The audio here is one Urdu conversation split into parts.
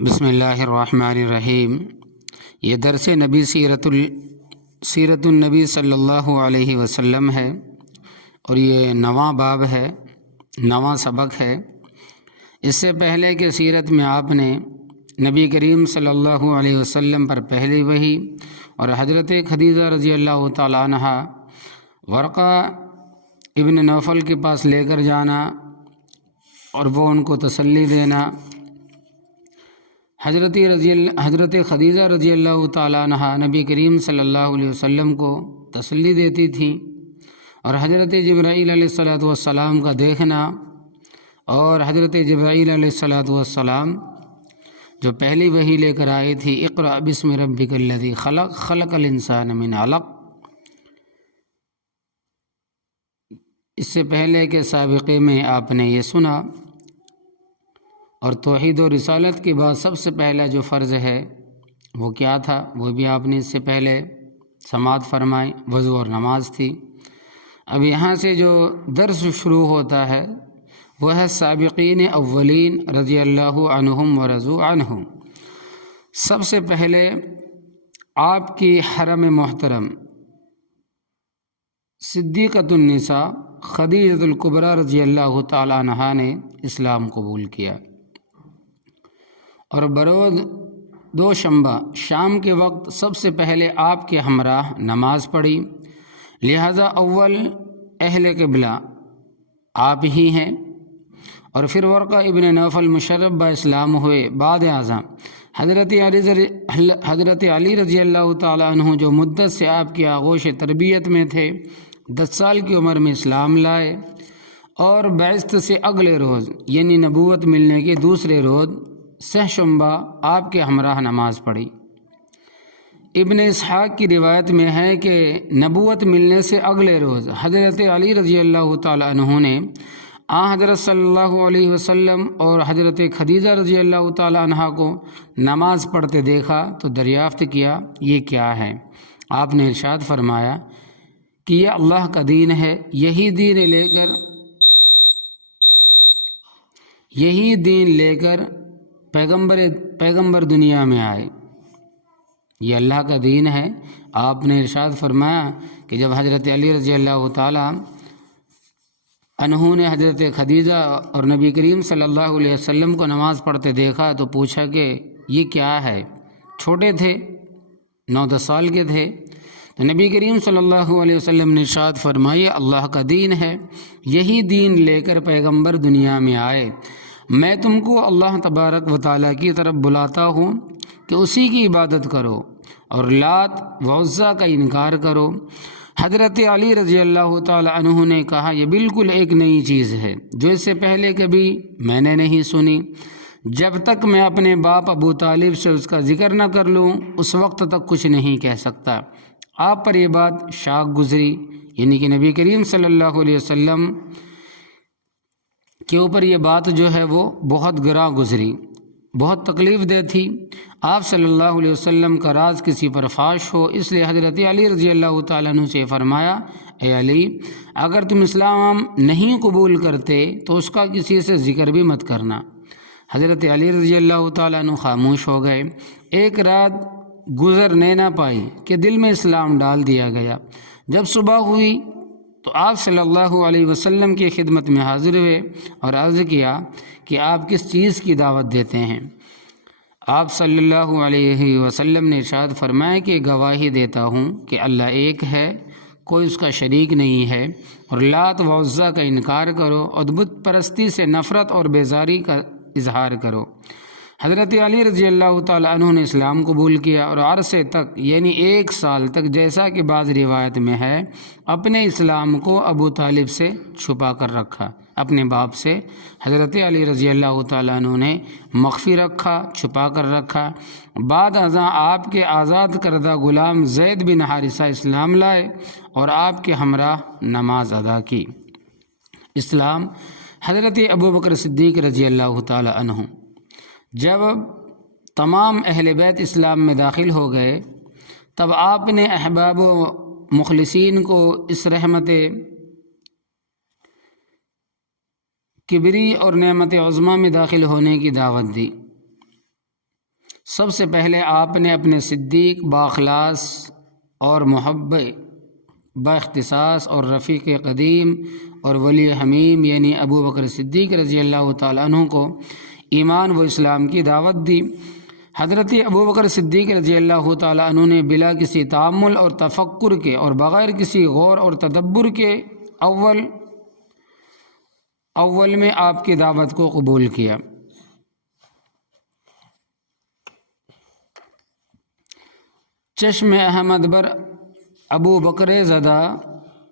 بسم اللہ الرحمن الرحیم۔ یہ درس نبی سیرت النبی صلی اللہ علیہ وسلم ہے اور یہ نواں باب ہے، نواں سبق ہے۔ اس سے پہلے کہ سیرت میں آپ نے نبی کریم صلی اللہ علیہ وسلم پر پہلی وحی اور حضرت خدیجہ رضی اللہ تعالیٰ عنہ ورقہ ابن نوفل کے پاس لے کر جانا اور وہ ان کو تسلی دینا، حضرت خدیجہ رضی اللہ تعالیٰ عنہ نبی کریم صلی اللہ علیہ وسلم کو تسلی دیتی تھیں، اور حضرت جبرائیل علیہ السلام کا دیکھنا، اور حضرت جبرائیل علیہ السلام جو پہلی وحی لے کر آئی تھی، اقرأ بسم ربک الذی خلق خلق الانسان من علق، اس سے پہلے کہ سابقے میں آپ نے یہ سنا۔ اور توحید و رسالت کے بعد سب سے پہلا جو فرض ہے وہ کیا تھا، وہ بھی آپ نے اس سے پہلے سماعت فرمائی، وضو اور نماز تھی۔ اب یہاں سے جو درس شروع ہوتا ہے وہ ہے سابقین اولین رضی اللہ عنہم ورضوا عنہم۔ سب سے پہلے آپ کی حرم محترم صدیقۃ النساء خدیجۃ الکبریٰ رضی اللہ تعالی عنہا نے اسلام قبول کیا، اور بروز دوشنبہ شام کے وقت سب سے پہلے آپ کے ہمراہ نماز پڑھی، لہذا اول اہل قبلہ آپ ہی ہیں۔ اور پھر ورقہ ابن نوفل مشرف با اسلام ہوئے، بعد ازاں حضرت علی رضی اللہ تعالیٰ عنہ جو مدت سے آپ کی آغوش تربیت میں تھے، 10 سال کی عمر میں اسلام لائے، اور بعثت سے اگلے روز یعنی نبوت ملنے کے دوسرے روز سہشنبہ آپ کے ہمراہ نماز پڑھی۔ ابن اسحاق کی روایت میں ہے کہ نبوت ملنے سے اگلے روز حضرت علی رضی اللہ تعالیٰ عنہ نے حضرت صلی اللہ علیہ وسلم اور حضرت خدیجہ رضی اللہ تعالیٰ عنہ کو نماز پڑھتے دیکھا تو دریافت کیا یہ کیا ہے۔ آپ نے ارشاد فرمایا کہ یہ اللہ کا دین ہے، یہی دین لے کر پیغمبر دنیا میں آئے، یہ اللہ کا دین ہے۔ آپ نے ارشاد فرمایا کہ جب حضرت علی رضی اللہ تعالیٰ عنہ نے حضرت خدیجہ اور نبی کریم صلی اللہ علیہ وسلم کو نماز پڑھتے دیکھا تو پوچھا کہ یہ کیا ہے، چھوٹے تھے، 9-10 سال کے تھے، تو نبی کریم صلی اللہ علیہ وسلم نے ارشاد فرمایا اللہ کا دین ہے، یہی دین لے کر پیغمبر دنیا میں آئے، میں تم کو اللہ تبارک و تعالیٰ کی طرف بلاتا ہوں کہ اسی کی عبادت کرو اور لات و عزیٰ کا انکار کرو۔ حضرت علی رضی اللہ تعالیٰ عنہ نے کہا یہ بالکل ایک نئی چیز ہے جو اس سے پہلے کبھی میں نے نہیں سنی، جب تک میں اپنے باپ ابو طالب سے اس کا ذکر نہ کر لوں اس وقت تک کچھ نہیں کہہ سکتا۔ آپ پر یہ بات شاق گزری، یعنی کہ نبی کریم صلی اللہ علیہ وسلم کے اوپر یہ بات جو ہے وہ بہت گراں گزری، بہت تکلیف دہ تھی۔ آپ صلی اللہ علیہ وسلم کا راز کسی پر فاش ہو، اس لیے حضرت علی رضی اللہ تعالیٰ عنہ سے فرمایا اے علی اگر تم اسلام نہیں قبول کرتے تو اس کا کسی سے ذکر بھی مت کرنا۔ حضرت علی رضی اللہ تعالیٰ عنہ خاموش ہو گئے۔ ایک رات گزرنے نہ پائی کہ دل میں اسلام ڈال دیا گیا۔ جب صبح ہوئی تو آپ صلی اللہ علیہ وسلم کی خدمت میں حاضر ہوئے اور عرض کیا کہ آپ کس چیز کی دعوت دیتے ہیں؟ آپ صلی اللہ علیہ وسلم نے ارشاد فرمایا کہ گواہی دیتا ہوں کہ اللہ ایک ہے، کوئی اس کا شریک نہیں ہے، اور لات و عزیٰ کا انکار کرو اور بت پرستی سے نفرت اور بیزاری کا اظہار کرو۔ حضرت علی رضی اللہ تعالیٰ عنہ نے اسلام قبول کیا اور عرصے تک یعنی 1 سال تک، جیسا کہ بعض روایت میں ہے، اپنے اسلام کو ابو طالب سے چھپا کر رکھا، اپنے باپ سے حضرت علی رضی اللہ تعالیٰ عنہ نے مخفی رکھا، چھپا کر رکھا۔ بعد ازاں آپ کے آزاد کردہ غلام زید بن حارثہ اسلام لائے اور آپ کے ہمراہ نماز ادا کی۔ اسلام حضرت ابو بکر صدیق رضی اللہ تعالیٰ عنہ جب تمام اہل بیت اسلام میں داخل ہو گئے تب آپ نے احباب و مخلصین کو اس رحمت کبری اور نعمت عظمیٰ میں داخل ہونے کی دعوت دی۔ سب سے پہلے آپ نے اپنے صدیق باخلاص اور محب با اختصاص اور رفیق قدیم اور ولی حمیم یعنی ابو بکر صدیق رضی اللہ تعالیٰ عنہ کو ایمان و اسلام کی دعوت دی۔ حضرت ابو بکر صدیق رضی اللہ تعالیٰ عنہ نے بلا کسی تأمل اور تفکر کے اور بغیر کسی غور اور تدبر کے اول میں آپ کی دعوت کو قبول کیا۔ چشم احمد بر ابو بکر زدہ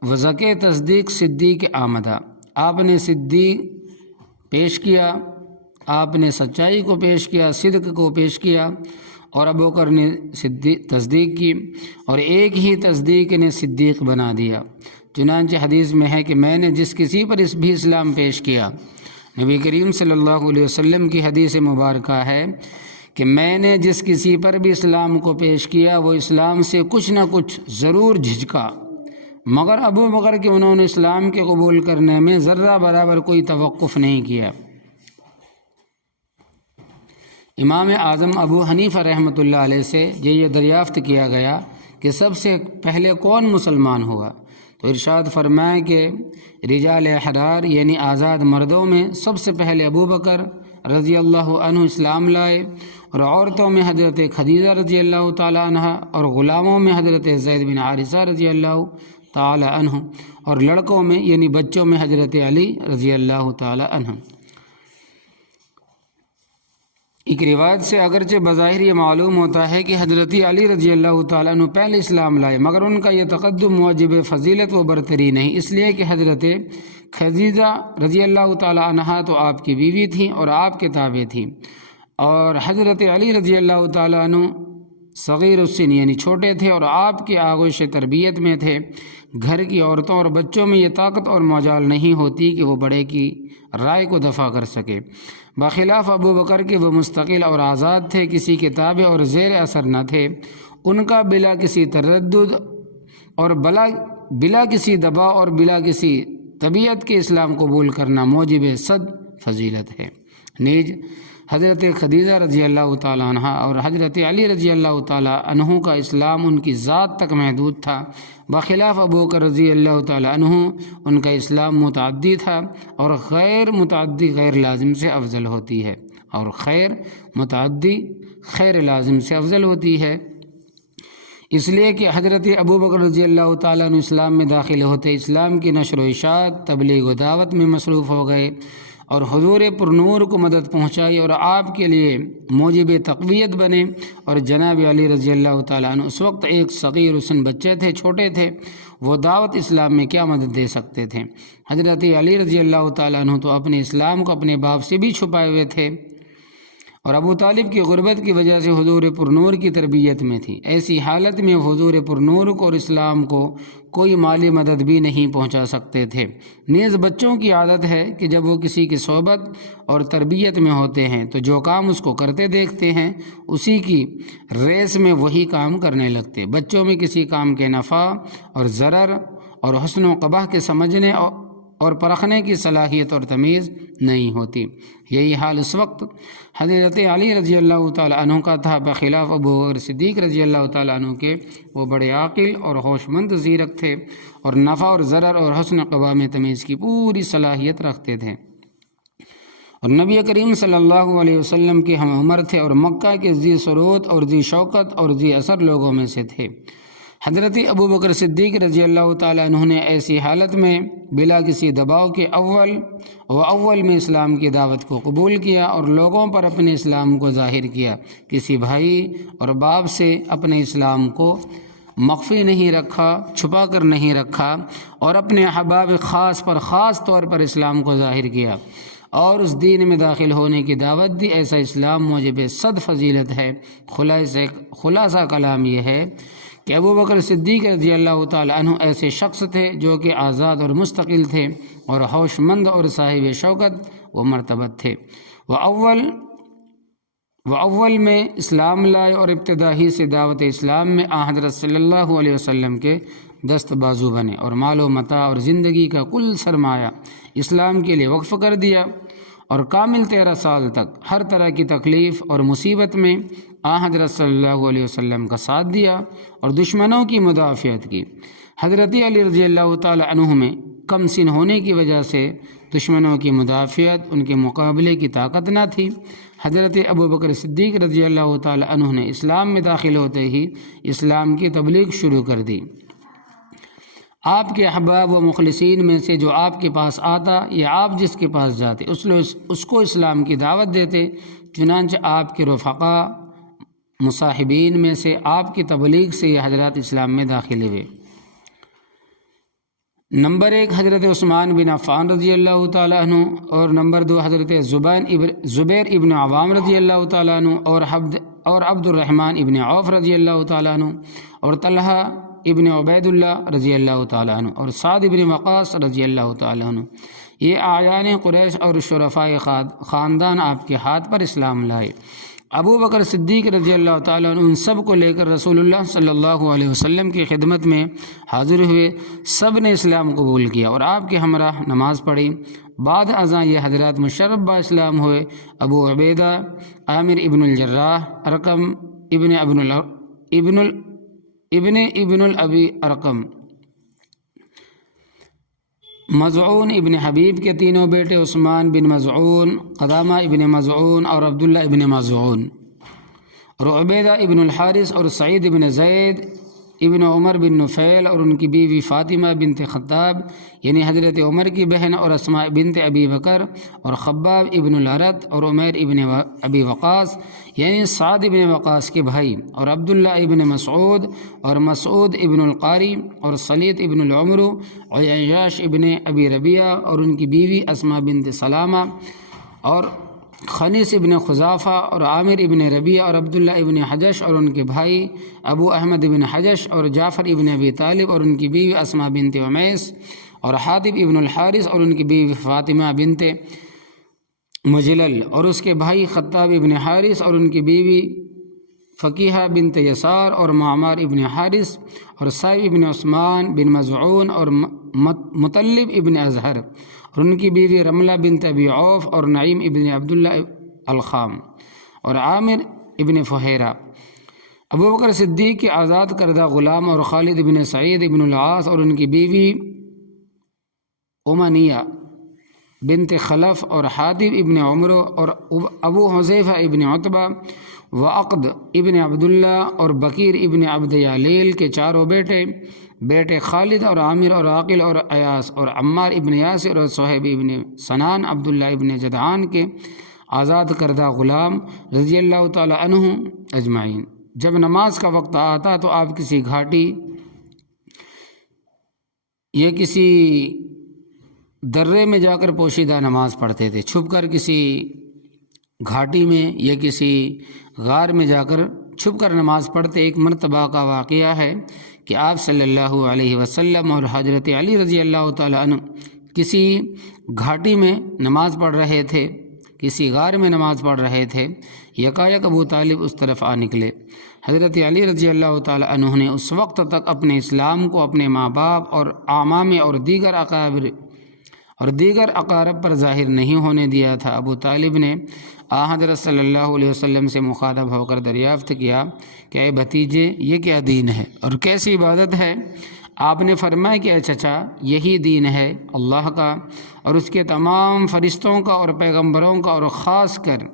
وزک تصدیق صدیق آمدہ، آپ نے صدیق پیش کیا، آپ نے سچائی کو پیش کیا، صدق کو پیش کیا، اور ابو بکر نے تصدیق کی، اور ایک ہی تصدیق نے صدیق بنا دیا۔ چنانچہ حدیث میں ہے کہ میں نے جس کسی پر بھی اسلام پیش کیا، نبی کریم صلی اللہ علیہ وسلم کی حدیث مبارکہ ہے کہ میں نے جس کسی پر بھی اسلام کو پیش کیا وہ اسلام سے کچھ نہ کچھ ضرور جھجکا، مگر ابو بکر کہ انہوں نے اسلام کے قبول کرنے میں ذرہ برابر کوئی توقف نہیں کیا۔ امام اعظم ابو حنیفہ رحمۃ اللہ علیہ سے یہ دریافت کیا گیا کہ سب سے پہلے کون مسلمان ہوا، تو ارشاد فرمایا کہ رجال احرار یعنی آزاد مردوں میں سب سے پہلے ابو بکر رضی اللہ عنہ اسلام لائے، اور عورتوں میں حضرت خدیجہ رضی اللہ تعالی عنہ، اور غلاموں میں حضرت زید بن حارثہ رضی اللہ تعالی عنہ، اور لڑکوں میں یعنی بچوں میں حضرت علی رضی اللہ تعالی عنہ۔ ایک روایت سے اگرچہ بظاہر یہ معلوم ہوتا ہے کہ حضرت علی رضی اللہ تعالیٰ عنہ پہلے اسلام لائے، مگر ان کا یہ تقدم موجب فضیلت و برتری نہیں، اس لیے کہ حضرت خدیجہ رضی اللہ تعالیٰ عنہ تو آپ کی بیوی تھیں اور آپ کے تابع تھیں، اور حضرت علی رضی اللہ تعالیٰ عنہ صغیر السن یعنی چھوٹے تھے اور آپ کی آغوش تربیت میں تھے۔ گھر کی عورتوں اور بچوں میں یہ طاقت اور مجال نہیں ہوتی کہ وہ بڑے کی رائے کو دفع کر سکے، بخلاف ابو بکر کے وہ مستقل اور آزاد تھے، کسی کے تابع اور زیر اثر نہ تھے۔ ان کا بلا کسی تردد اور بلا کسی دباؤ اور بلا کسی طبیعت کے اسلام قبول کرنا موجب صد فضیلت ہے۔ نیز حضرت خدیجہ رضی اللہ تعالیٰ عنہ اور حضرت علی رضی اللہ تعالیٰ عنہ کا اسلام ان کی ذات تک محدود تھا، بخلاف ابو بکر رضی اللہ تعالیٰ عنہ ان کا اسلام متعدی تھا، اور غیر متعدی غیر لازم سے افضل ہوتی ہے، اور خیر متعدی خیر لازم سے افضل ہوتی ہے۔ اس لیے کہ حضرت ابو بکر رضی اللہ تعالیٰ عنہ اسلام میں داخل ہوتے اسلام کی نشر و اشاعت تبلیغ و دعوت میں مصروف ہو گئے، اور حضور پر نور کو مدد پہنچائی اور آپ کے لیے موجب تقویت بنے، اور جناب علی رضی اللہ تعالیٰ عنہ اس وقت ایک صغیر السن بچے تھے، چھوٹے تھے، وہ دعوت اسلام میں کیا مدد دے سکتے تھے۔ حضرت علی رضی اللہ تعالیٰ عنہ تو اپنے اسلام کو اپنے باپ سے بھی چھپائے ہوئے تھے، اور ابو طالب کی غربت کی وجہ سے حضور پر نور کی تربیت میں تھی۔ ایسی حالت میں حضور پر نور کو اور اسلام کو کوئی مالی مدد بھی نہیں پہنچا سکتے تھے۔ نیز بچوں کی عادت ہے کہ جب وہ کسی کی صحبت اور تربیت میں ہوتے ہیں تو جو کام اس کو کرتے دیکھتے ہیں اسی کی ریس میں وہی کام کرنے لگتے۔ بچوں میں کسی کام کے نفع اور ضرر اور حسن و قبح کے سمجھنے اور پرکھنے کی صلاحیت اور تمیز نہیں ہوتی۔ یہی حال اس وقت حضرت علی رضی اللہ تعالیٰ عنہ کا تھا، بخلاف ابو بکر صدیق رضی اللہ تعالیٰ عنہ کے۔ وہ بڑے عاقل اور ہوش مند زیرک تھے، اور نفع اور ضرر اور حسن قبح میں تمیز کی پوری صلاحیت رکھتے تھے، اور نبی کریم صلی اللہ علیہ وسلم کے ہم عمر تھے، اور مکہ کے ذی ثروت اور ذی شوکت اور ذی اثر لوگوں میں سے تھے۔ حضرت ابو بکر صدیق رضی اللہ تعالیٰ عنہ نے ایسی حالت میں بلا کسی دباؤ کے اول میں اسلام کی دعوت کو قبول کیا، اور لوگوں پر اپنے اسلام کو ظاہر کیا۔ کسی بھائی اور باپ سے اپنے اسلام کو مخفی نہیں رکھا، چھپا کر نہیں رکھا، اور اپنے احباب خاص پر خاص طور پر اسلام کو ظاہر کیا اور اس دین میں داخل ہونے کی دعوت دی۔ ایسا اسلام موجب صد فضیلت ہے۔ خلاصہ کلام یہ ہے کہ ابو بکر صدیق رضی اللہ تعالیٰ عنہ ایسے شخص تھے جو کہ آزاد اور مستقل تھے، اور ہوش مند اور صاحب شوکت و مرتبت تھے۔ وہ اول میں اسلام لائے، اور ابتدا ہی سے دعوت اسلام میں حضرت صلی اللہ علیہ وسلم کے دست بازو بنے، اور مال و متاع اور زندگی کا کل سرمایہ اسلام کے لیے وقف کر دیا، اور کامل 13 سال تک ہر طرح کی تکلیف اور مصیبت میں حضرت صلی اللہ علیہ وسلم کا ساتھ دیا اور دشمنوں کی مدافعت کی۔ حضرت علی رضی اللہ تعالی عنہ میں کم سن ہونے کی وجہ سے دشمنوں کی مدافعت ان کے مقابلے کی طاقت نہ تھی۔ حضرت ابوبکر صدیق رضی اللہ تعالی عنہ نے اسلام میں داخل ہوتے ہی اسلام کی تبلیغ شروع کر دی۔ آپ کے احباب و مخلصین میں سے جو آپ کے پاس آتا یا آپ جس کے پاس جاتے اس کو اسلام کی دعوت دیتے، چنانچہ آپ کے رفقا مصاحبین میں سے آپ کی تبلیغ سے یہ حضرات اسلام میں داخل ہوئے۔ نمبر 1 حضرت عثمان بن عفان رضی اللہ تعالیٰ عنہ، اور نمبر 2 حضرت زبیر ابن عوام رضی اللہ تعالیٰ عنہ، اور عبد الرحمن ابن عوف رضی اللہ تعالیٰ عنہ، اور طلحہ ابن عبید اللہ رضی اللہ تعالیٰ عنہ، اور سعد ابن وقاص رضی اللہ تعالیٰ عنہ۔ یہ اعیان قریش اور شرفاء خاندان آپ کے ہاتھ پر اسلام لائے۔ ابو بکر صدیق رضی اللہ تعالیٰ عنہ ان سب کو لے کر رسول اللہ صلی اللہ علیہ وسلم کی خدمت میں حاضر ہوئے۔ سب نے اسلام قبول کیا اور آپ کے ہمراہ نماز پڑھی۔ بعد ازاں یہ حضرات مشرف با اسلام ہوئے۔ ابو عبیدہ عامر ابن الجراح، ارقم ابن الابی ارقم، مزعون ابن حبیب کے تینوں بیٹے عثمان بن مزعون، قدامہ ابن مزعون اور عبداللہ ابن مزعون، اور عبیدہ ابن الحارث اور سعید ابن زید ابن عمر بن نفیل اور ان کی بیوی فاطمہ بنت خطاب یعنی حضرت عمر کی بہن، اور اسماء بنت ابی بکر، اور خباب ابن الارت اور عمیر ابن ابی وقاص یعنی سعد ابن وقاص کے بھائی، اور عبداللہ ابن مسعود اور مسعود ابن القاری، اور سلیط ابن العمر اور عیاش ابن ابی ربیعہ اور ان کی بیوی اسماء بنت سلامہ، اور خنیس ابن خزافہ اور عامر ابن ربیعہ اور عبداللہ ابن حجش اور ان کے بھائی ابو احمد ابن حجش، اور جعفر ابن ابی طالب اور ان کی بیوی اسماء بنت عمیس، اور حاطب ابن الحارث اور ان کی بیوی فاطمہ بنت مجلل، اور اس کے بھائی خطاب ابن حارث اور ان کی بیوی فقیحہ بنت یسار، اور معمر ابن حارث، اور صائب ابن عثمان بن مزعون، اور مطلب ابن ازہر اور ان کی بیوی رملہ بنت ابی عوف، اور نعیم ابن عبداللہ الخام، اور عامر ابن فہیرہ۔ ابو بکر صدیق کے آزاد کردہ غلام، اور خالد ابن سعید ابن العاص اور ان کی بیوی امانیہ بنت خلف، اور حاتب ابن عمر، اور ابو حذیفہ ابن عتبہ، وعقد ابن عبداللہ، اور بکیر ابن عبد یالیل کے چاروں بیٹے خالد اور عامر اور عاقل اور ایاس، اور عمار ابن یاسر اور صہیب ابن سنان، عبداللہ ابن جدعان کے آزاد کردہ غلام رضی اللہ تعالی عنہ اجمعین۔ جب نماز کا وقت آتا تو آپ کسی گھاٹی یا کسی درے میں جا کر پوشیدہ نماز پڑھتے تھے، چھپ کر کسی گھاٹی میں یا کسی غار میں جا کر چھپ کر نماز پڑھتے۔ ایک مرتبہ کا واقعہ ہے کہ آپ صلی اللہ علیہ وسلم اور حضرت علی رضی اللہ تعالی عنہ کسی گھاٹی میں نماز پڑھ رہے تھے، کسی غار میں نماز پڑھ رہے تھے۔ یکایک ابو طالب اس طرف آ نکلے۔ حضرت علی رضی اللہ تعالی عنہ نے اس وقت تک اپنے اسلام کو اپنے ماں باپ اور اعمام اور دیگر اقارب پر ظاہر نہیں ہونے دیا تھا۔ ابو طالب نے حضرت صلی اللہ علیہ وسلم سے مخاطب ہو کر دریافت کیا کہ اے بھتیجے، یہ کیا دین ہے اور کیسی عبادت ہے؟ آپ نے فرمایا کہ اے چچا، یہی دین ہے اللہ کا اور اس کے تمام فرشتوں کا اور پیغمبروں کا، اور خاص کر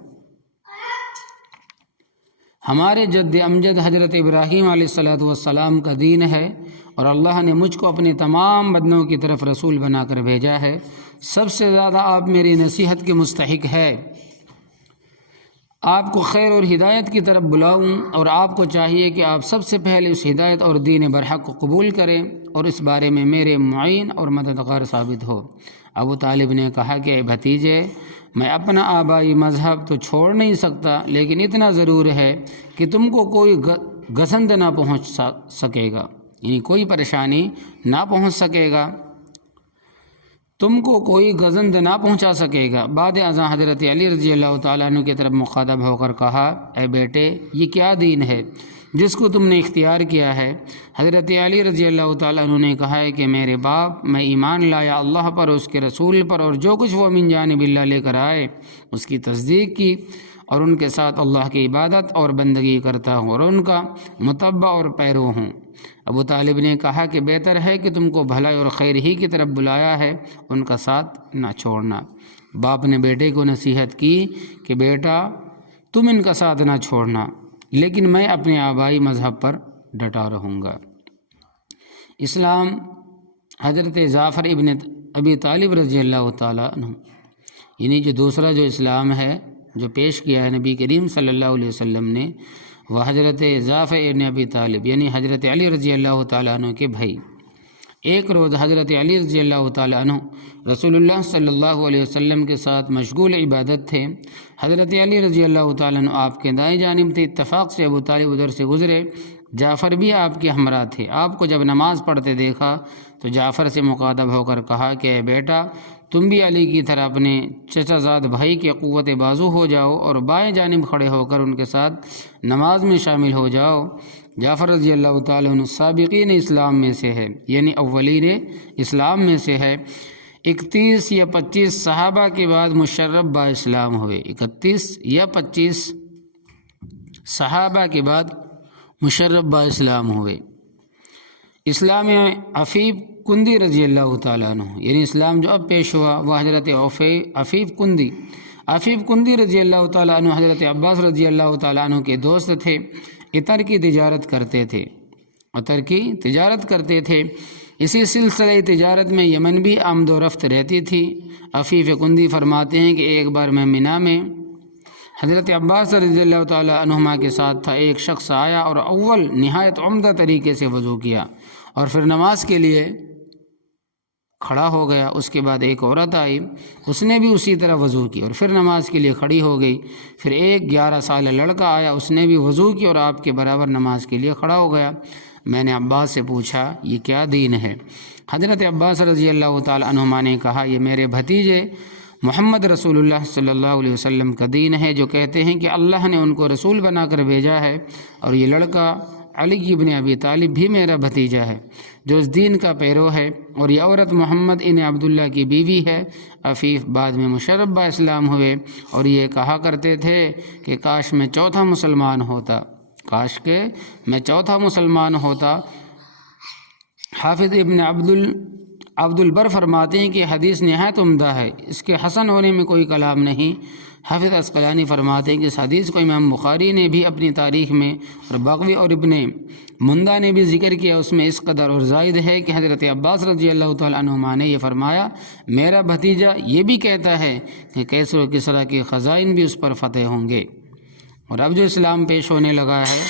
ہمارے جد امجد حضرت ابراہیم علیہ السلام کا دین ہے، اور اللہ نے مجھ کو اپنے تمام بدنوں کی طرف رسول بنا کر بھیجا ہے۔ سب سے زیادہ آپ میری نصیحت کے مستحق ہے۔ آپ کو خیر اور ہدایت کی طرف بلاؤں، اور آپ کو چاہیے کہ آپ سب سے پہلے اس ہدایت اور دین برحق کو قبول کریں اور اس بارے میں میرے معین اور مددگار ثابت ہو۔ ابو طالب نے کہا کہ اے بھتیجے، میں اپنا آبائی مذہب تو چھوڑ نہیں سکتا، لیکن اتنا ضرور ہے کہ تم کو کوئی گسند نہ پہنچ سکے گا، یعنی کوئی پریشانی نہ پہنچ سکے گا۔ تم کو کوئی گزند نہ پہنچا سکے گا۔ بعد ازاں حضرت علی رضی اللہ تعالیٰ عنہ کی طرف مخاطب ہو کر کہا، اے بیٹے، یہ کیا دین ہے جس کو تم نے اختیار کیا ہے؟ حضرت علی رضی اللہ تعالیٰ عنہ نے کہا ہے کہ میرے باپ، میں ایمان لایا اللہ پر، اس کے رسول پر، اور جو کچھ وہ من جانب اللہ لے کر آئے اس کی تصدیق کی، اور ان کے ساتھ اللہ کی عبادت اور بندگی کرتا ہوں اور ان کا متبع اور پیرو ہوں۔ ابو طالب نے کہا کہ بہتر ہے کہ تم کو بھلائی اور خیر ہی کی طرف بلایا ہے، ان کا ساتھ نہ چھوڑنا۔ باپ نے بیٹے کو نصیحت کی کہ بیٹا، تم ان کا ساتھ نہ چھوڑنا، لیکن میں اپنے آبائی مذہب پر ڈٹا رہوں گا۔ اسلام حضرت جعفر ابن ابی طالب رضی اللہ تعالیٰ عنہ، یعنی جو دوسرا جو اسلام ہے جو پیش کیا ہے نبی کریم صلی اللہ علیہ وسلم نے، وہ حضرت جعفر ابن ابی طالب یعنی حضرت علی رضی اللہ تعالیٰ عنہ کے بھائی۔ ایک روز حضرت علی رضی اللہ تعالیٰ عنہ رسول اللہ صلی اللہ علیہ وسلم کے ساتھ مشغول عبادت تھے۔ حضرت علی رضی اللہ تعالیٰ عنہ آپ کے دائیں جانب تھے۔ اتفاق سے ابو طالب ادھر سے گزرے، جعفر بھی آپ کے ہمراہ تھے۔ آپ کو جب نماز پڑھتے دیکھا تو جعفر سے مخاطب ہو کر کہا کہ اے بیٹا، تم بھی علی کی طرح اپنے چچا زاد بھائی کے قوت بازو ہو جاؤ اور بائیں جانب کھڑے ہو کر ان کے ساتھ نماز میں شامل ہو جاؤ۔ جعفر رضی اللہ تعالیٰ عنہ سابقین اسلام میں سے ہے، یعنی اولین اسلام میں سے ہے۔ 31 یا 25 صحابہ کے بعد مشرف با اسلام ہوئے۔ 31 یا 25 صحابہ کے بعد مشرف با اسلام ہوئے۔ اسلام عفیف کندی رضی اللہ تعالیٰ عنہ، یعنی اسلام جو اب پیش ہوا وہ حضرت عفیف کندی رضی اللہ تعالیٰ عنہ حضرت عباس رضی اللہ تعالیٰ عنہ کے دوست تھے۔ عطر کی تجارت کرتے تھے۔ اسی سلسلہ تجارت میں یمن بھی آمد و رفت رہتی تھی۔ عفیف کندی فرماتے ہیں کہ ایک بار میں مینا میں حضرت عباس رضی اللہ تعالیٰ عنہما کے ساتھ تھا۔ ایک شخص آیا اور اول نہایت عمدہ طریقے سے وضو کیا اور پھر نماز کے لیے کھڑا ہو گیا۔ اس کے بعد ایک عورت آئی، اس نے بھی اسی طرح وضو کی اور پھر نماز کے لیے کھڑی ہو گئی۔ پھر ایک 11 سالہ لڑکا آیا، اس نے بھی وضو کی اور آپ کے برابر نماز کے لیے کھڑا ہو گیا۔ میں نے عباس سے پوچھا یہ کیا دین ہے؟ حضرت عباس رضی اللہ تعالی عنہما نے کہا یہ میرے بھتیجے محمد رسول اللہ صلی اللہ علیہ وسلم کا دین ہے، جو کہتے ہیں کہ اللہ نے ان کو رسول بنا کر بھیجا ہے، اور یہ لڑکا علی ابن ابی طالب بھی میرا بھتیجا ہے جو اس دین کا پیرو ہے، اور یہ عورت محمد ابن عبداللہ کی بیوی ہے۔ عفیف بعد میں مشرف با اسلام ہوئے اور یہ کہا کرتے تھے کہ کاش میں چوتھا مسلمان ہوتا۔ حافظ ابن عبد البر فرماتے ہیں کہ حدیث نہایت عمدہ ہے، اس کے حسن ہونے میں کوئی کلام نہیں۔ حافظ عسقلانی فرماتے ہیں کہ اس حدیث کو امام بخاری نے بھی اپنی تاریخ میں اور بغوی اور ابن مندہ نے بھی ذکر کیا، اس میں اس قدر اور زائد ہے کہ حضرت عباس رضی اللہ تعالیٰ عنہما نے یہ فرمایا میرا بھتیجا یہ بھی کہتا ہے کہ کیسر و کسریٰ کے خزائن بھی اس پر فتح ہوں گے۔ اور اب جو اسلام پیش ہونے لگا ہے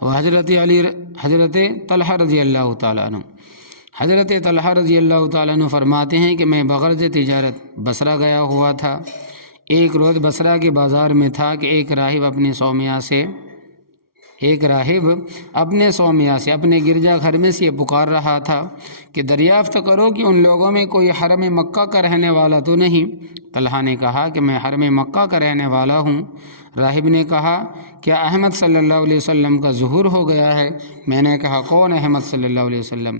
وہ حضرت طلحہ رضی اللہ تعالیٰ عنہ۔ حضرت طلحہ رضی اللہ تعالیٰ عنہ فرماتے ہیں کہ میں بغرض تجارت بصرہ گیا ہوا تھا۔ ایک روز بصرہ کے بازار میں تھا کہ ایک راہب اپنے صومعہ سے اپنے گرجا گھر میں سے یہ پکار رہا تھا کہ دریافت کرو کہ ان لوگوں میں کوئی حرم مکہ کا رہنے والا تو نہیں؟ طلحہ نے کہا کہ میں حرم مکہ کا رہنے والا ہوں۔ راہب نے کہا کیا احمد صلی اللہ علیہ وسلم کا ظہور ہو گیا ہے؟ میں نے کہا کون احمد صلی اللہ علیہ وسلم؟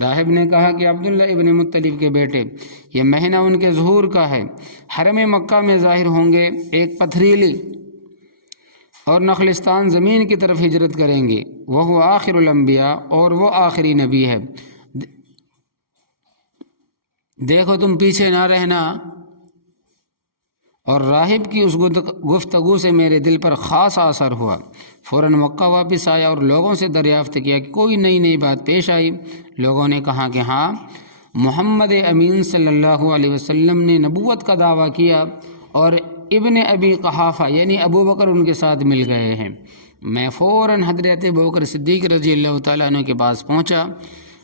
راہب نے کہا کہ عبداللہ ابن مطلب کے بیٹے، یہ مہینہ ان کے ظہور کا ہے۔ حرم مکہ میں ظاہر ہوں گے، ایک پتھریلی اور نخلستان زمین کی طرف ہجرت کریں گے، وہ آخر الانبیاء، اور وہ آخری نبی ہے۔ دیکھو تم پیچھے نہ رہنا۔ اور راہب کی اس گفتگو سے میرے دل پر خاص اثر ہوا۔ فوراً مکہ واپس آیا اور لوگوں سے دریافت کیا کہ کوئی نئی بات پیش آئی۔ لوگوں نے کہا کہ ہاں، محمد امین صلی اللہ علیہ وسلم نے نبوت کا دعویٰ کیا اور ابن ابی قحافہ یعنی ابو بکر ان کے ساتھ مل گئے ہیں۔ میں فوراً حضرت ابو بکر صدیق رضی اللہ تعالیٰ عنہ کے پاس پہنچا۔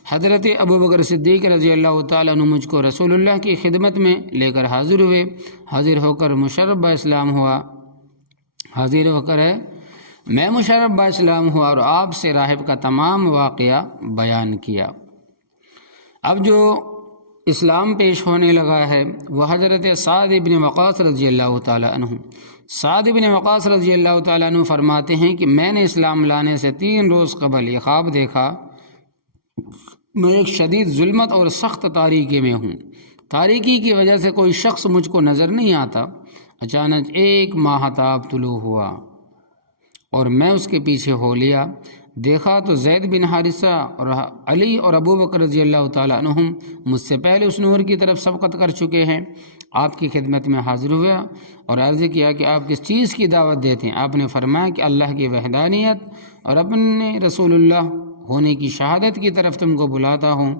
حضرت ابو بکر صدیق رضی اللہ تعالیٰ عنہ مجھ کو رسول اللہ کی خدمت میں لے کر حاضر ہوئے۔ حاضر ہو کر مشرف با اسلام ہوا اور آپ سے راہب کا تمام واقعہ بیان کیا۔ اب جو اسلام پیش ہونے لگا ہے وہ حضرت سعد بن وقاص رضی اللہ تعالیٰ عنہ، سعد بن وقاص رضی اللہ تعالیٰ عنہ فرماتے ہیں کہ میں نے اسلام لانے سے 3 روز قبل یہ خواب دیکھا، میں ایک شدید ظلمت اور سخت تاریکی میں ہوں، تاریکی کی وجہ سے کوئی شخص مجھ کو نظر نہیں آتا، اچانک ایک ماہتاب طلوع ہوا اور میں اس کے پیچھے ہو لیا، دیکھا تو زید بن حارثہ اور علی اور ابو بکر رضی اللہ تعالیٰ عنہم مجھ سے پہلے اس نور کی طرف سبقت کر چکے ہیں۔ آپ کی خدمت میں حاضر ہوا اور عرض کیا کہ آپ کس چیز کی دعوت دیتے ہیں؟ آپ نے فرمایا کہ اللہ کی وحدانیت اور اپنے رسول اللہ ہونے کی شہادت کی طرف تم کو بلاتا ہوں۔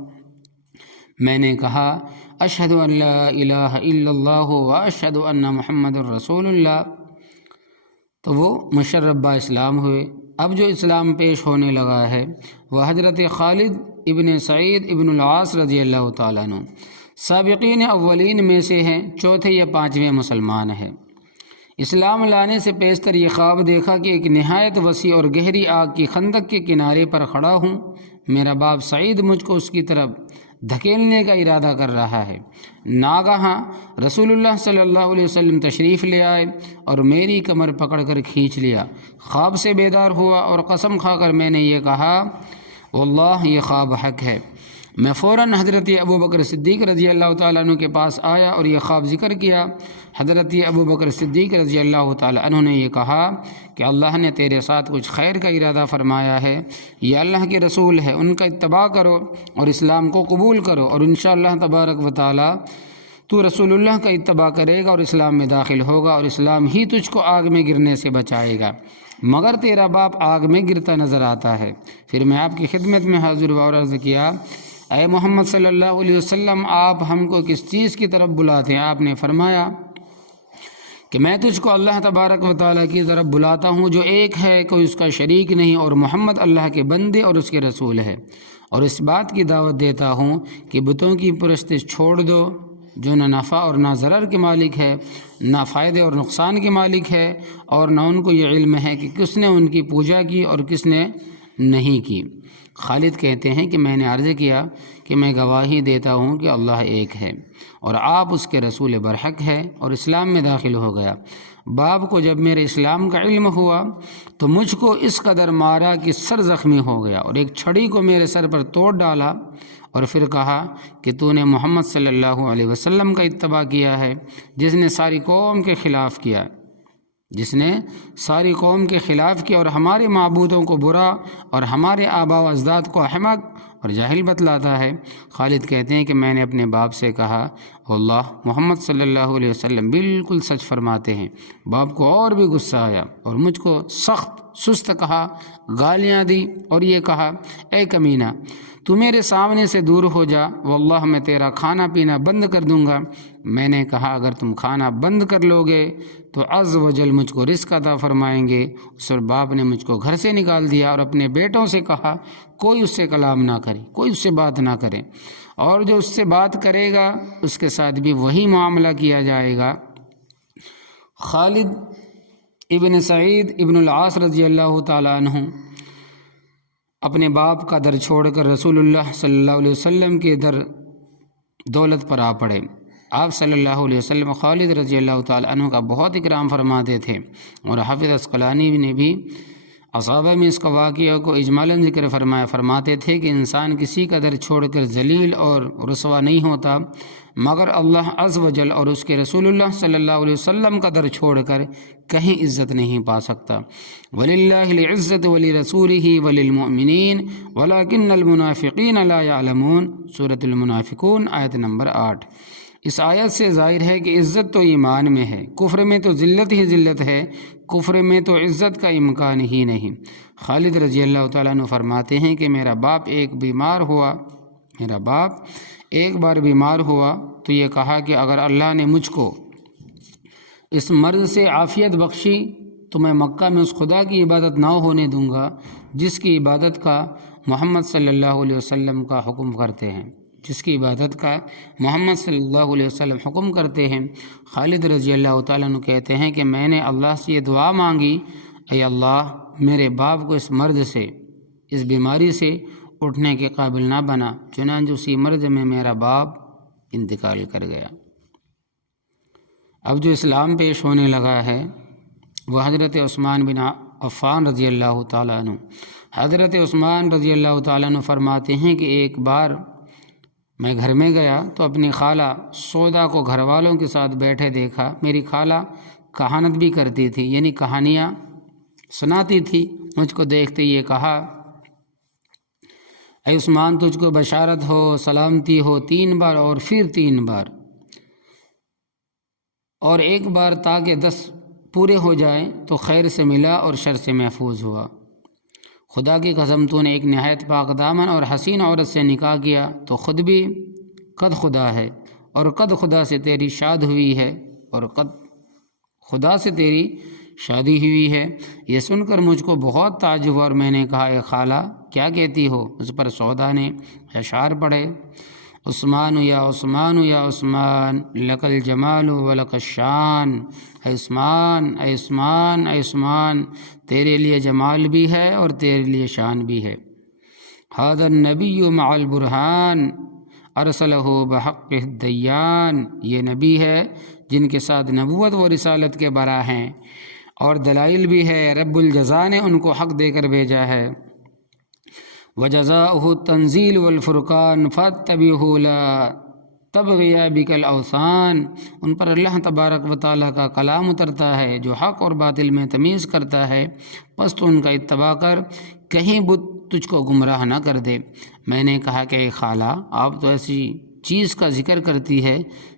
میں نے کہا اشہد ان لا الہ الا اللہ و اشہد ان محمد الرسول اللہ، تو وہ مشرف با اسلام ہوئے۔ اب جو اسلام پیش ہونے لگا ہے وہ حضرت خالد ابن سعید ابن العاص رضی اللہ تعالیٰ عنہ سابقین اولین میں سے ہیں، چوتھے یا 5ویں مسلمان ہیں۔ اسلام لانے سے پیشتر یہ خواب دیکھا کہ ایک نہایت وسیع اور گہری آگ کی خندق کے کنارے پر کھڑا ہوں، میرا باپ سعید مجھ کو اس کی طرف دھکیلنے کا ارادہ کر رہا ہے۔ ناگہاں رسول اللہ صلی اللہ علیہ وسلم تشریف لے آئے اور میری کمر پکڑ کر کھینچ لیا، خواب سے بیدار ہوا اور قسم کھا کر میں نے یہ کہا واللہ یہ خواب حق ہے۔ میں فوراً حضرت ابو بکر صدیق رضی اللہ تعالیٰ عنہ کے پاس آیا اور یہ خواب ذکر کیا۔ حضرت ابو بکر صدیق رضی اللہ تعالیٰ عنہ نے یہ کہا کہ اللہ نے تیرے ساتھ کچھ خیر کا ارادہ فرمایا ہے، یہ اللہ کے رسول ہے، ان کا اتباع کرو اور اسلام کو قبول کرو، اور انشاءاللہ تبارک و تعالیٰ تو رسول اللہ کا اتباع کرے گا اور اسلام میں داخل ہوگا، اور اسلام ہی تجھ کو آگ میں گرنے سے بچائے گا، مگر تیرا باپ آگ میں گرتا نظر آتا ہے۔ پھر میں آپ کی خدمت میں حاضر ہوا اور عرض کیا اے محمد صلی اللہ علیہ وسلم، آپ ہم کو کس چیز کی طرف بلاتے ہیں؟ آپ نے فرمایا کہ میں تجھ کو اللہ تبارک و تعالیٰ کی طرف بلاتا ہوں جو ایک ہے، کوئی اس کا شریک نہیں، اور محمد اللہ کے بندے اور اس کے رسول ہے، اور اس بات کی دعوت دیتا ہوں کہ بتوں کی پرستش چھوڑ دو جو نہ نفع اور نہ ضرر کے مالک ہے، نہ فائدے اور نقصان کے مالک ہے، اور نہ ان کو یہ علم ہے کہ کس نے ان کی پوجا کی اور کس نے نہیں کی۔ خالد کہتے ہیں کہ میں نے عرض کیا کہ میں گواہی دیتا ہوں کہ اللہ ایک ہے اور آپ اس کے رسول برحق ہے، اور اسلام میں داخل ہو گیا۔ باپ کو جب میرے اسلام کا علم ہوا تو مجھ کو اس قدر مارا کہ سر زخمی ہو گیا، اور ایک چھڑی کو میرے سر پر توڑ ڈالا، اور پھر کہا کہ تو نے محمد صلی اللہ علیہ وسلم کا اتباع کیا ہے جس نے ساری قوم کے خلاف کیا، اور ہمارے معبودوں کو برا اور ہمارے آباء و اجداد کو احمق اور جاہل بتلاتا ہے۔ خالد کہتے ہیں کہ میں نے اپنے باپ سے کہا اللہ محمد صلی اللہ علیہ وسلم بالکل سچ فرماتے ہیں۔ باپ کو اور بھی غصہ آیا اور مجھ کو سخت سست کہا، گالیاں دی اور یہ کہا اے کمینہ تو میرے سامنے سے دور ہو جا، واللہ میں تیرا کھانا پینا بند کر دوں گا۔ میں نے کہا اگر تم کھانا بند کر لو گے تو عز و جل مجھ کو رزق عطا فرمائیں گے۔ اس وقت باپ نے مجھ کو گھر سے نکال دیا اور اپنے بیٹوں سے کہا کوئی اس سے کلام نہ کرے، کوئی اس سے بات نہ کرے، اور جو اس سے بات کرے گا اس کے ساتھ بھی وہی معاملہ کیا جائے گا۔ خالد ابن سعید ابن العاص رضی اللہ تعالیٰ عنہ اپنے باپ کا در چھوڑ کر رسول اللہ صلی اللہ علیہ وسلم کے در دولت پر آ پڑے۔ آپ صلی اللہ علیہ وسلم خالد رضی اللہ تعالیٰ عنہ کا بہت اکرام فرماتے تھے، اور حافظ عسقلانی نے بھی اصحابہ میں اس کا واقعہ کو اجمالاً ذکر فرماتے تھے کہ انسان کسی کا در چھوڑ کر ذلیل اور رسوا نہیں ہوتا، مگر اللہ عز و جل اور اس کے رسول اللہ صلی اللہ علیہ وسلم کا در چھوڑ کر کہیں عزت نہیں پا سکتا۔ وَلِلَّهِ الْعِزَّةُ وَلِرَسُولِهِ وَلِلْمُؤْمِنِينَ وَلَكِنَّ الْمُنَافِقِينَ لَا يَعْلَمُونَ، سورۃ المنافقون آیت نمبر 8۔ اس آیت سے ظاہر ہے کہ عزت تو ایمان میں ہے، کفر میں تو ذلت ہی ذلت ہے، کفر میں تو عزت کا امکان ہی نہیں۔ خالد رضی اللہ تعالیٰ عنہ فرماتے ہیں کہ میرا باپ ایک بار بیمار ہوا تو یہ کہا کہ اگر اللہ نے مجھ کو اس مرض سے عافیت بخشی تو میں مکہ میں اس خدا کی عبادت نہ ہونے دوں گا جس کی عبادت کا محمد صلی اللہ علیہ وسلم کا حکم کرتے ہیں، حکم کرتے ہیں۔ خالد رضی اللہ تعالیٰ عنہ کہتے ہیں کہ میں نے اللہ سے یہ دعا مانگی، اے اللہ میرے باپ کو اس مرض سے، اس بیماری سے اٹھنے کے قابل نہ بنا، چنانچہ اسی مرض میں میرا باپ انتقال کر گیا۔ اب جو اسلام پیش ہونے لگا ہے وہ حضرت عثمان بن عفان رضی اللہ تعالیٰ عنہ۔ حضرت عثمان رضی اللہ تعالیٰ عنہ فرماتے ہیں کہ ایک بار میں گھر میں گیا تو اپنی خالہ سودا کو گھر والوں کے ساتھ بیٹھے دیکھا۔ میری خالہ کہانت بھی کرتی تھی، یعنی کہانیاں سناتی تھی۔ مجھ کو دیکھتے یہ کہا، اے عثمان تجھ کو بشارت ہو، سلامتی ہو، 3 بار اور پھر 3 بار اور ایک بار، تاکہ 10 پورے ہو جائیں تو خیر سے ملا اور شر سے محفوظ ہوا۔ خدا کی قسم تو نے ایک نہایت پاک دامن اور حسین عورت سے نکاح کیا تو خود بھی قد خدا ہے اور قد خدا سے تیری شاد ہوئی ہے اور قد خدا سے تیری شادی ہوئی ہے۔ یہ سن کر مجھ کو بہت تعجب ہوا اور میں نے کہا، اے خالہ کیا کہتی ہو؟ اس پر سودا نے اشعار پڑھے، عثمان یا عثمان یا عثمان لک الجمال ولک الشان، اے عثمان اے عثمان اے عثمان، تیرے لیے جمال بھی ہے اور تیرے لیے شان بھی ہے۔ ھذا النبی مع البرہان ارسلہ بحق الدیان، یہ نبی ہے جن کے ساتھ نبوت و رسالت کے برا ہیں اور دلائل بھی ہے، رب الجزا نے ان کو حق دے کر بھیجا ہے۔ وجزاؤہ التنزیل والفرقان فاتبعہ لا تبغیا بک الاوثان، ان پر اللہ تبارک و تعالیٰ کا کلام اترتا ہے جو حق اور باطل میں تمیز کرتا ہے، پس تو ان کا اتباع کر، کہیں بت تجھ کو گمراہ نہ کر دے۔ میں نے کہا کہ اے خالہ آپ تو ایسی چیز کا ذکر کرتی ہے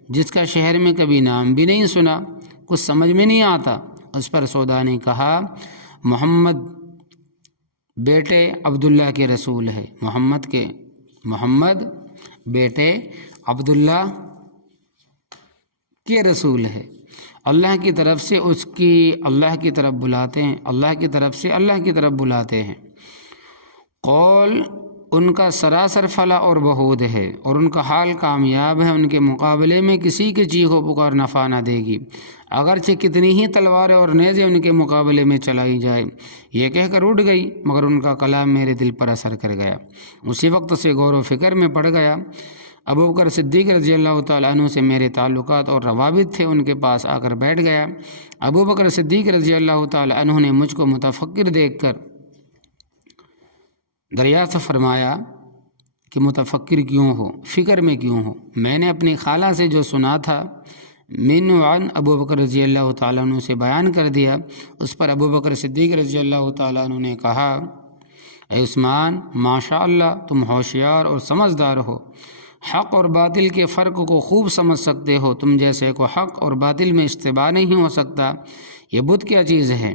جس کا شہر میں کبھی نام بھی نہیں سنا، کچھ سمجھ میں نہیں آتا۔ اس پر سودا نے کہا، محمد بیٹے عبداللہ کے رسول ہے، محمد بیٹے عبداللہ کے رسول ہے، اللہ کی طرف سے اس کی اللہ کی طرف بلاتے ہیں، اللہ کی طرف سے اللہ کی طرف بلاتے ہیں۔ قول ان کا سراسر فلاح اور بہود ہے اور ان کا حال کامیاب ہے، ان کے مقابلے میں کسی کی چیخ و پکار نفع نہ دے گی، اگرچہ کتنی ہی تلواریں اور نیزیں ان کے مقابلے میں چلائی جائے۔ یہ کہہ کر اٹھ گئی، مگر ان کا کلام میرے دل پر اثر کر گیا، اسی وقت سے غور و فکر میں پڑ گیا۔ ابوبکر صدیق رضی اللہ تعالیٰ عنہ سے میرے تعلقات اور روابط تھے، ان کے پاس آ کر بیٹھ گیا۔ ابوبکر صدیق رضی اللہ تعالیٰ عنہ نے مجھ کو متفکر دیکھ کر دریافت فرمایا کہ متفکر کیوں ہو، فکر میں کیوں ہو؟ میں نے اپنی خالہ سے جو سنا تھا من عن ابوبکر رضی اللہ تعالیٰ عنہ سے بیان کر دیا۔ اس پر ابوبکر صدیق رضی اللہ تعالیٰ عنہ نے کہا، اے عثمان ماشاء اللہ تم ہوشیار اور سمجھدار ہو، حق اور باطل کے فرق کو خوب سمجھ سکتے ہو، تم جیسے کو حق اور باطل میں اشتباہ نہیں ہو سکتا۔ یہ بت کیا چیز ہے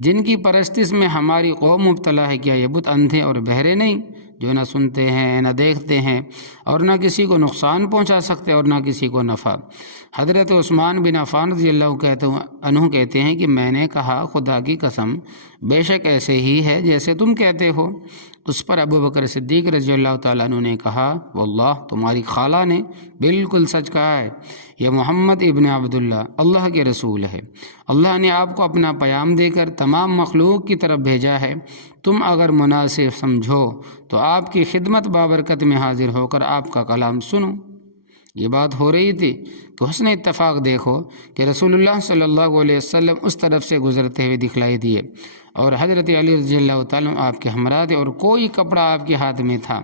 جن کی پرستش میں ہماری قوم مبتلا ہے؟ کیا یہ بت اندھے اور بہرے نہیں جو نہ سنتے ہیں نہ دیکھتے ہیں اور نہ کسی کو نقصان پہنچا سکتے اور نہ کسی کو نفع؟ حضرت عثمان بن عفان رضی اللہ عنہ کہتے ہیں کہ میں نے کہا، خدا کی قسم بے شک ایسے ہی ہے جیسے تم کہتے ہو۔ اس پر ابوبکر صدیق رضی اللہ تعالیٰ عنہ نے کہا، واللہ تمہاری خالہ نے بالکل سچ کہا ہے، یہ محمد ابن عبداللہ اللہ کے رسول ہے، اللہ نے آپ کو اپنا پیام دے کر تمام مخلوق کی طرف بھیجا ہے، تم اگر مناسب سمجھو تو آپ کی خدمت بابرکت میں حاضر ہو کر آپ کا کلام سنو۔ یہ بات ہو رہی تھی کہ حسن اتفاق دیکھو کہ رسول اللہ صلی اللہ علیہ وسلم اس طرف سے گزرتے ہوئے دکھلائی دیے اور حضرت علی رضی اللہ تعالیٰ آپ کے ہمراہ تھے اور کوئی کپڑا آپ کے ہاتھ میں تھا۔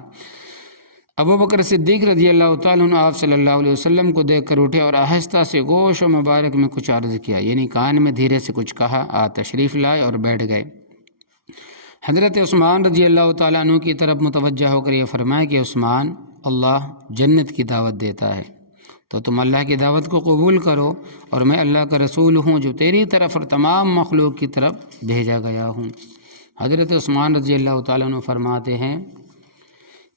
ابوبکر صدیق رضی اللہ تعالیٰ عنہ آپ صلی اللہ علیہ وسلم کو دیکھ کر اٹھے اور آہستہ سے گوش و مبارک میں کچھ عرض کیا، یعنی کان میں دھیرے سے کچھ کہا، تشریف لائے اور بیٹھ گئے۔ حضرت عثمان رضی اللہ تعالیٰ عنہ کی طرف متوجہ ہو کر یہ فرمایا کہ عثمان، اللہ جنت کی دعوت دیتا ہے تو تم اللہ کی دعوت کو قبول کرو، اور میں اللہ کا رسول ہوں جو تیری طرف اور تمام مخلوق کی طرف بھیجا گیا ہوں۔ حضرت عثمان رضی اللہ تعالیٰ عنہ فرماتے ہیں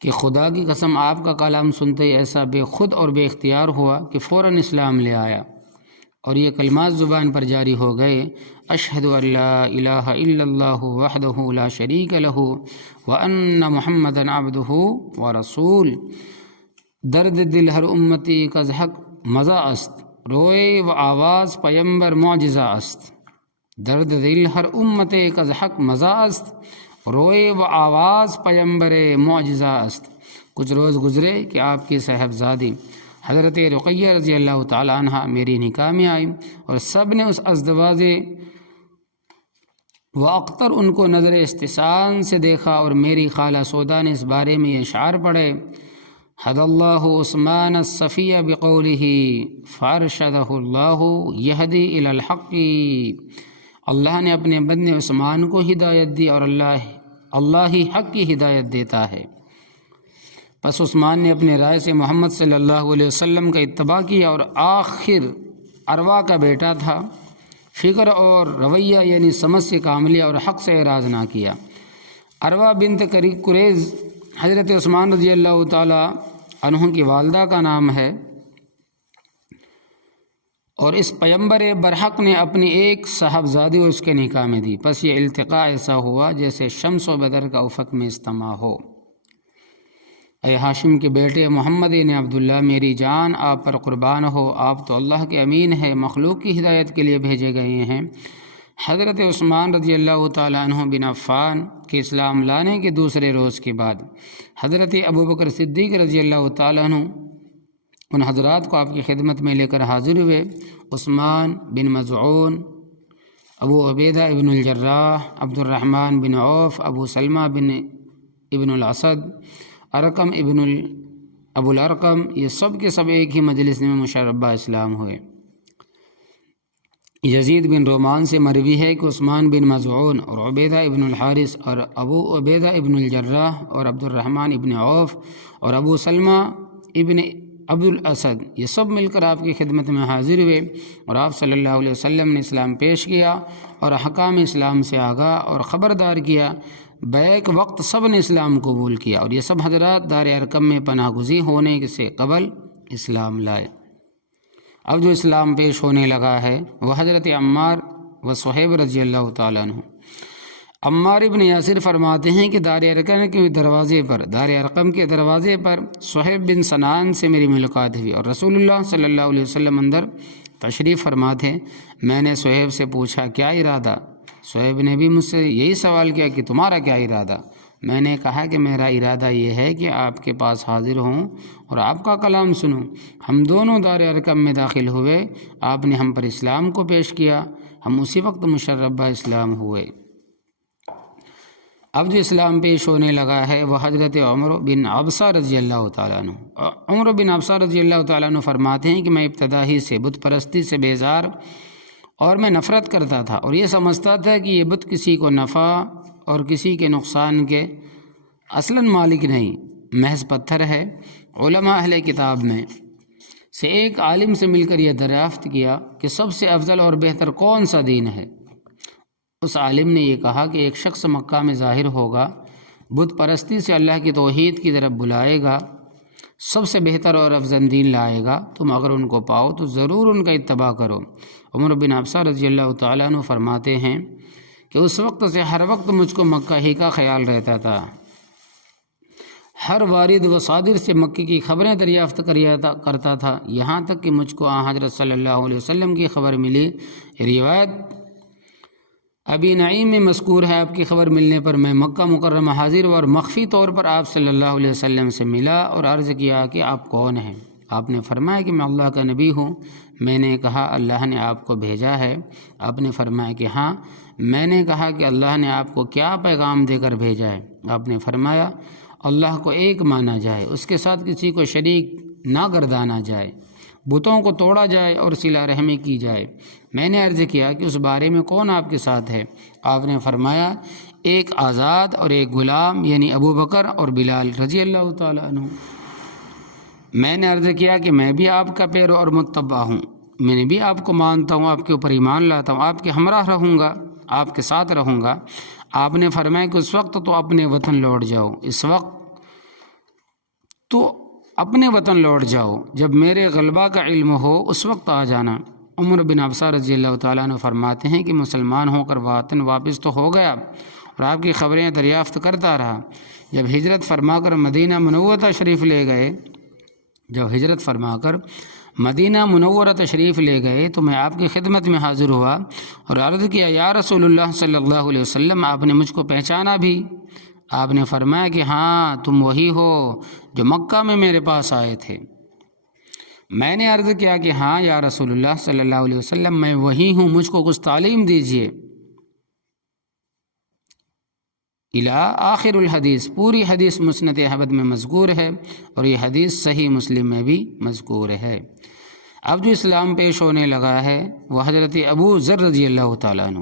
کہ خدا کی قسم آپ کا کلام سنتے ہی ایسا بے خود اور بے اختیار ہوا کہ فوراً اسلام لے آیا اور یہ کلمات زبان پر جاری ہو گئے، اشہد ان لا الہ الا اللہ وحدہ لا شریک لہ وان محمدا عبدہ ورسول۔ درد دل ہر امتی کز حق مزہ است، روئے و آواز پیمبر معجزہ است۔ درد دل ہر امت کز حق مزہ است، روئے و آواز پیمبر معجزہ است۔ کچھ روز گزرے کہ آپ کی صاحبزادی حضرت رقیہ رضی اللہ تعالیٰ عنہ میری نکاح میں آئی، اور سب نے اس ازدواج و اختر ان کو نظر استحسان سے دیکھا، اور میری خالہ سودا نے اس بارے میں یہ اشعار پڑھے: حد اللہ عثمان الصفیہ بقولہ فارشدہ اللہ یہدی الی الحق۔ اللہ نے اپنے بندے عثمان کو ہدایت دی، اور اللہ ہی حق کی ہدایت دیتا ہے۔ پس عثمان نے اپنے رائے سے محمد صلی اللہ علیہ وسلم کا اتباع کیا، اور آخر اروا کا بیٹا تھا، فکر اور رویہ یعنی سمجھ سے کام لیا اور حق سے اعراض نہ کیا۔ اروا بنت قریظ حضرت عثمان رضی اللہ تعالی عنہ کی والدہ کا نام ہے، اور اس پیمبر برحق نے اپنی ایک صاحبزادی اس کے نکاح میں دی۔ پس یہ التقاء ایسا ہوا جیسے شمس و بدر کا افق میں اجتماع ہو۔ اے ہاشم کے بیٹے محمد نے عبداللہ، میری جان آپ پر قربان ہو، آپ تو اللہ کے امین ہیں، مخلوق کی ہدایت کے لیے بھیجے گئے ہیں۔ حضرت عثمان رضی اللہ تعالیٰ عنہ بن عفان کے اسلام لانے کے دوسرے روز کے بعد حضرت ابوبکر صدیق رضی اللہ تعالیٰ عنہ ان حضرات کو آپ کی خدمت میں لے کر حاضر ہوئے۔ عثمان بن مظعون، ابو عبیدہ ابن الجراح، عبد الرحمن بن عوف، ابو سلمہ بن ابن الاسد، ارقم ابو الارقم، یہ سب کے سب ایک ہی مجلس میں مشربہ اسلام ہوئے۔ یزید بن رومان سے مروی ہے کہ عثمان بن مظعون اور عبیدہ ابن الحارث اور ابو عبیدہ ابن الجراح اور عبد الرحمن ابن عوف اور ابو سلمہ ابن ابو الاسد، یہ سب مل کر آپ کی خدمت میں حاضر ہوئے، اور آپ صلی اللہ علیہ وسلم نے اسلام پیش کیا اور احکام اسلام سے آگاہ اور خبردار کیا۔ بیک وقت سب نے اسلام قبول کیا، اور یہ سب حضرات دار ارقم میں پناہ گزین ہونے سے قبل اسلام لائے۔ اب جو اسلام پیش ہونے لگا ہے وہ حضرت عمار و صہیب رضی اللہ تعالیٰ عنہ۔ عمار ابن یاسر فرماتے ہیں کہ دار ارقم کے دروازے پر صہیب بن سنان سے میری ملاقات ہوئی، اور رسول اللہ صلی اللہ علیہ وسلم اندر تشریف فرما تھے۔ میں نے صہیب سے پوچھا کیا ارادہ؟ صہیب نے بھی مجھ سے یہی سوال کیا کہ تمہارا کیا ارادہ؟ میں نے کہا کہ میرا ارادہ یہ ہے کہ آپ کے پاس حاضر ہوں اور آپ کا کلام سنوں۔ ہم دونوں دار ارقم میں داخل ہوئے، آپ نے ہم پر اسلام کو پیش کیا، ہم اسی وقت مشربہ اسلام ہوئے۔ اب جو اسلام پیش ہونے لگا ہے وہ حضرت عمر بن عبسہ رضی اللہ تعالیٰ عنہ۔ عمر بن عبسہ رضی اللہ تعالیٰ عنہ فرماتے ہیں کہ میں ابتدا ہی سے بت پرستی سے بیزار اور میں نفرت کرتا تھا، اور یہ سمجھتا تھا کہ یہ بت کسی کو نفع اور کسی کے نقصان کے اصلاً مالک نہیں، محض پتھر ہے۔ علماء اہل کتاب میں سے ایک عالم سے مل کر یہ دریافت کیا کہ سب سے افضل اور بہتر کون سا دین ہے؟ اس عالم نے یہ کہا کہ ایک شخص مکہ میں ظاہر ہوگا، بت پرستی سے اللہ کی توحید کی طرف بلائے گا، سب سے بہتر اور افضل دین لائے گا، تم اگر ان کو پاؤ تو ضرور ان کا اتباع کرو۔ عمر بن عبسہ رضی اللہ تعالیٰ عنہ فرماتے ہیں کہ اس وقت سے ہر وقت مجھ کو مکہ ہی کا خیال رہتا تھا، ہر وارد و صادر سے مکے کی خبریں دریافت کرتا تھا، یہاں تک کہ مجھ کو حضرت صلی اللہ علیہ وسلم کی خبر ملی۔ روایت ابی نعیم میں مذکور ہے، آپ کی خبر ملنے پر میں مکہ مکرمہ حاضر ہوا اور مخفی طور پر آپ صلی اللہ علیہ وسلم سے ملا اور عرض کیا کہ آپ کون ہیں؟ آپ نے فرمایا کہ میں اللہ کا نبی ہوں۔ میں نے کہا اللہ نے آپ کو بھیجا ہے؟ آپ نے فرمایا کہ ہاں۔ میں نے کہا کہ اللہ نے آپ کو کیا پیغام دے کر بھیجا ہے؟ آپ نے فرمایا اللہ کو ایک مانا جائے، اس کے ساتھ کسی کو شریک نہ گردانا جائے، بتوں کو توڑا جائے اور صلہ رحمی کی جائے۔ میں نے عرض کیا کہ اس بارے میں کون آپ کے ساتھ ہے؟ آپ نے فرمایا ایک آزاد اور ایک غلام، یعنی ابو بکر اور بلال رضی اللہ تعالیٰ عنہ۔ میں نے عرض کیا کہ میں بھی آپ کا پیرو اور متبع ہوں، میں نے بھی آپ کو مانتا ہوں، آپ کے اوپر ایمان لاتا ہوں، آپ کے ہمراہ رہوں گا، آپ کے ساتھ رہوں گا۔ آپ نے فرمایا کہ اس وقت تو اپنے وطن لوٹ جاؤ، اس وقت تو اپنے وطن لوٹ جاؤ، جب میرے غلبہ کا علم ہو اس وقت آ جانا۔ عمر بن عبسہ رضی اللہ تعالیٰ عنہ فرماتے ہیں کہ مسلمان ہو کر وطن واپس تو ہو گیا اور آپ کی خبریں دریافت کرتا رہا۔ جب ہجرت فرما کر مدینہ منورہ تشریف لے گئے تو میں آپ کی خدمت میں حاضر ہوا اور عرض کیا یا رسول اللہ صلی اللہ علیہ وسلم، آپ نے مجھ کو پہچانا بھی؟ آپ نے فرمایا کہ ہاں تم وہی ہو جو مکہ میں میرے پاس آئے تھے۔ میں نے عرض کیا کہ ہاں یا رسول اللہ صلی اللہ علیہ وسلم، میں وہی ہوں، مجھ کو کچھ تعلیم دیجیے۔ الی آخر الحدیث، پوری حدیث مسند احمد میں مذکور ہے اور یہ حدیث صحیح مسلم میں بھی مذکور ہے۔ اب جو اسلام پیش ہونے لگا ہے وہ حضرت ابو ذر رضی اللہ تعالیٰ عنہ،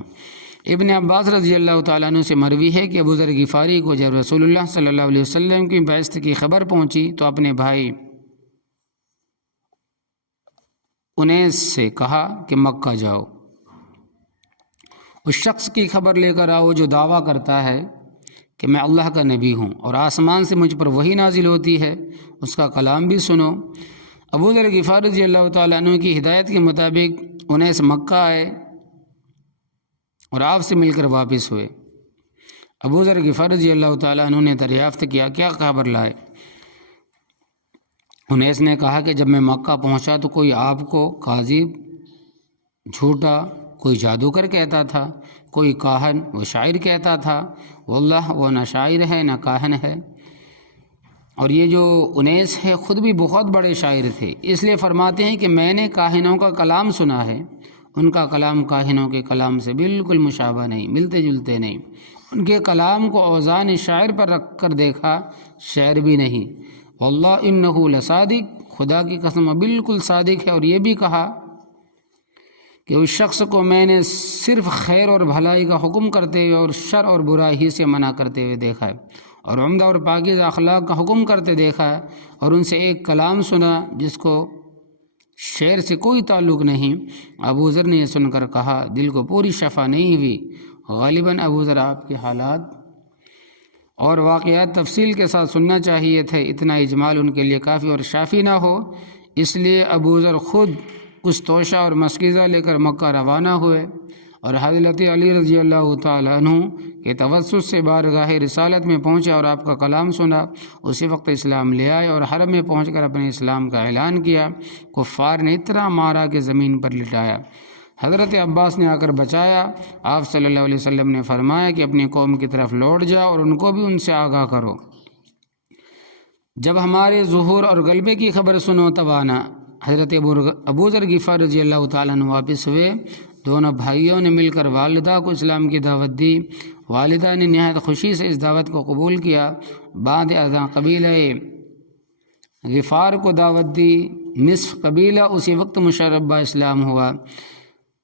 ابن عباس رضی اللہ تعالیٰ عنہ سے مروی ہے کہ ابو ذر غفاری کو جب رسول اللہ صلی اللہ علیہ وسلم کی بعثت کی خبر پہنچی تو اپنے بھائی انیس سے کہا کہ مکہ جاؤ، اس شخص کی خبر لے کر آؤ جو دعویٰ کرتا ہے کہ میں اللہ کا نبی ہوں اور آسمان سے مجھ پر وحی نازل ہوتی ہے، اس کا کلام بھی سنو۔ ابو ذر غفاری رضی اللہ تعالیٰ عنہ کی ہدایت کے مطابق انیس مکہ آئے اور آپ سے مل کر واپس ہوئے۔ ابو ذر غفاری رضی اللہ تعالیٰ عنہ نے دریافت کیا کیا خبر لائے؟ انیس نے کہا کہ جب میں مکہ پہنچا تو کوئی آپ کو کاذب، جھوٹا، کوئی جادوگر کہتا تھا، کوئی کاہن و شاعر کہتا تھا۔ واللہ وہ نہ شاعر ہے نہ کاہن ہے، اور یہ جو انیس ہے خود بھی بہت بڑے شاعر تھے، اس لیے فرماتے ہیں کہ میں نے کاہنوں کا کلام سنا ہے، ان کا کلام کاہنوں کے کلام سے بالکل مشابہ نہیں، ملتے جلتے نہیں، ان کے کلام کو اوزان شاعر پر رکھ کر دیکھا، شعر بھی نہیں۔ واللہ انہ لصادق، خدا کی قسم بالکل صادق ہے۔ اور یہ بھی کہا کہ اس شخص کو میں نے صرف خیر اور بھلائی کا حکم کرتے ہوئے اور شر اور برائی سے منع کرتے ہوئے دیکھا ہے، اور عمدہ اور پاکیزہ اخلاق کا حکم کرتے دیکھا ہے، اور ان سے ایک کلام سنا جس کو شعر سے کوئی تعلق نہیں۔ ابو ذر نے یہ سن کر کہا دل کو پوری شفا نہیں ہوئی۔ غالباً ابو ذر آپ کے حالات اور واقعات تفصیل کے ساتھ سننا چاہیے تھے، اتنا اجمال ان کے لیے کافی اور شافی نہ ہو، اس لیے ابو ذر خود کچھ توشہ اور مسکیزہ لے کر مکہ روانہ ہوئے اور حضرت علی رضی اللہ تعالیٰ عنہ کے توسط سے بارگاہ رسالت میں پہنچے اور آپ کا کلام سنا۔ اسی وقت اسلام لے آئے اور حرم میں پہنچ کر اپنے اسلام کا اعلان کیا۔ کفار نے اتنا مارا کہ زمین پر لٹایا، حضرت عباس نے آ کر بچایا۔ آپ صلی اللہ علیہ وسلم نے فرمایا کہ اپنی قوم کی طرف لوٹ جاؤ اور ان کو بھی ان سے آگاہ کرو، جب ہمارے ظہور اور غلبے کی خبر سنو تب آنا۔ حضرت ابو ذر غفاری رضی اللہ تعالیٰ عنہ واپس ہوئے۔ دونوں بھائیوں نے مل کر والدہ کو اسلام کی دعوت دی۔ والدہ نے نہایت خوشی سے اس دعوت کو قبول کیا۔ بعد ازاں قبیلہ غفار کو دعوت دی، نصف قبیلہ اسی وقت مشرب اسلام ہوا۔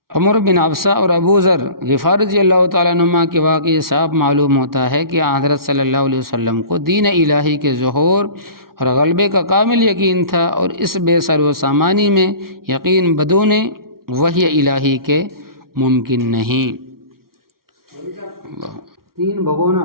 عمر بن عبسہ اور ابو ذر غفاری رضی اللہ تعالیٰ عنہ کے واقعے صاحب معلوم ہوتا ہے کہ حضرت صلی اللہ علیہ وسلم کو دین الہی کے ظہور اور غلبے کا کامل یقین تھا، اور اس بے سر و سامانی میں یقین بدون وحی الہی کے ممکن نہیں۔ تین بگونا